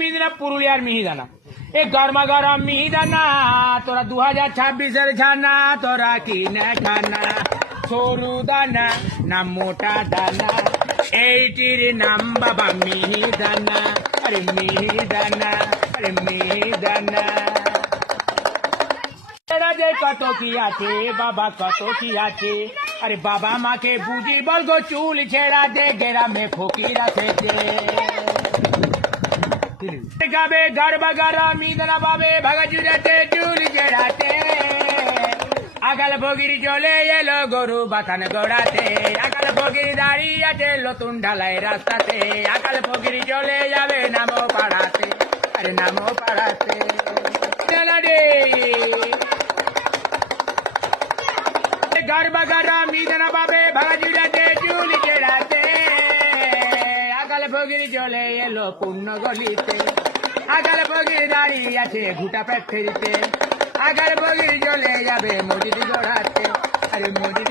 মিহিদানা পুরুলিয়ার মিহিদানা এ গরমা গরম মিহিদানা তোরা 2026-এর ছানা তোরা কিনে খানা সরু দানা না মোটা দানা এইটির নাম বাবা মিহিদানা আরে মিহিদানা আরে মিহিদানা যে কত কি আছে বাবা কত কি আছে আরে বাবা মাকে বুঝি বলগো চুল ছেড়া দে গ্রামে ফকির আছে গাবে গরবা গরম মিহিদানা পাবে ভাগা জুড়াতে চুল ছেড়াতে আগাল ভগির চলে এলো গরু বাথান গোড়াতে আগাল ভগির দাঁড়িয়ে আছে নতুন ঢালাই রাস্তাতে আগাল ভগির চলে যাবে নামো পাড়াতে আরে নামো পাড়াতে গরবা গরম মিহিদানা পাবে ভাগা জুড়াতে চুল ছেড়াতে আগাল ভগির চলে এলো পূর্ণ গলিতে আগাল ভগির দাঁড়িয়ে আছে ঘুটা পেট ফেরিতে আগাল ভগির চলে যাবে মসজিদ গড়াতে আরে মসজিদ